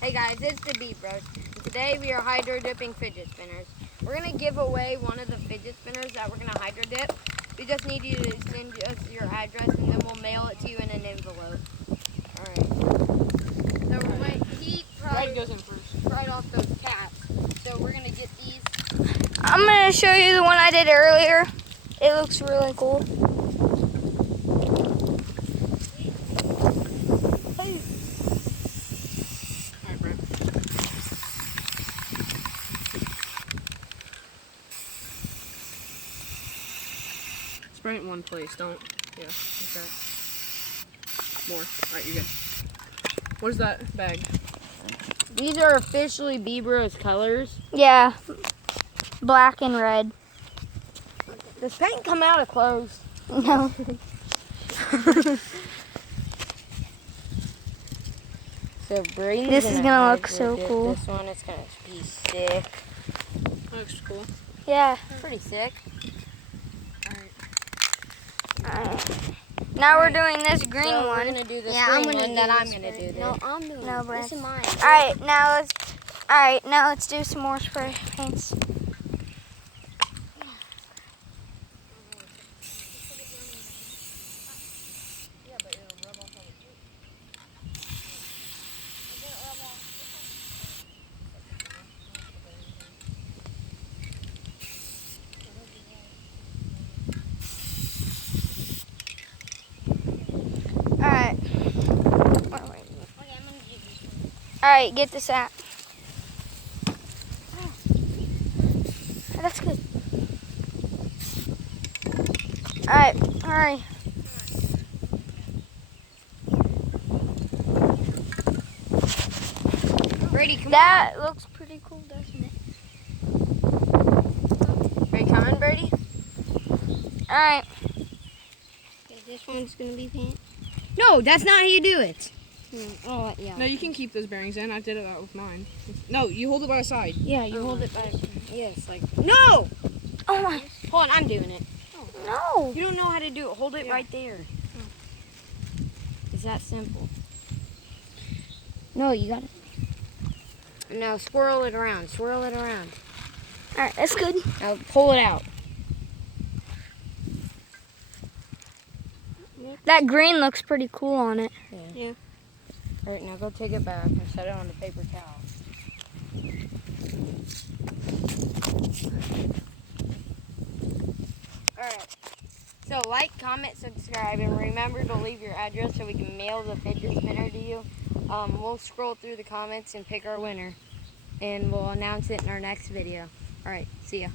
Hey guys, it's the Beat Bros. Today we are hydro dipping fidget spinners. We're gonna give away one of the fidget spinners that we're gonna hydro dip. We just need you to send us your address and then we'll mail it to you in an envelope. Alright. So he Red goes in first. fried off those caps. So we're gonna get these. I'm gonna show you the one I did earlier. It looks really cool. Alright, Brett. Spray it in one place, don't. Yeah, like that. More. Alright, you're good. What is that bag? These are officially Beat Bros colors. Yeah, black and red. Does paint come out of clothes? No. So Braden's This is gonna look hydro so dip cool. This one is gonna be sick. That looks cool. Yeah. Pretty sick. Alright. Now we're doing this green So one. We're gonna do this Yeah, green I'm gonna one, do then I'm this gonna first. do this. No, I'm doing No, it. Brett. This is mine. Alright, now let's do some more spray paints. Alright. Alright, get this out. That's good. Alright, hurry. Brady, come That looks pretty cool, doesn't it? on. Are you coming, Brady? Alright. Okay, this one's gonna be paint. No, that's not how you do it. Oh yeah. No, you can keep those bearings in. I did it out with mine. No, you hold it by the side. Yeah, you hold it by. Yes, like. No! Oh my. Hold on, I'm doing it. No. You don't know how to do it. Hold it Yeah. right there. It's that simple. No, you got it. Now swirl it around. Swirl it around. Alright, that's good. Now pull it out. That green looks pretty cool on it. Yeah. All right, now go take it back and set it on the paper towel. All right. So like, comment, subscribe, and remember to leave your address so we can mail the fidget spinner to you. We'll scroll through the comments and pick our winner, and we'll announce it in our next video. All right, see ya.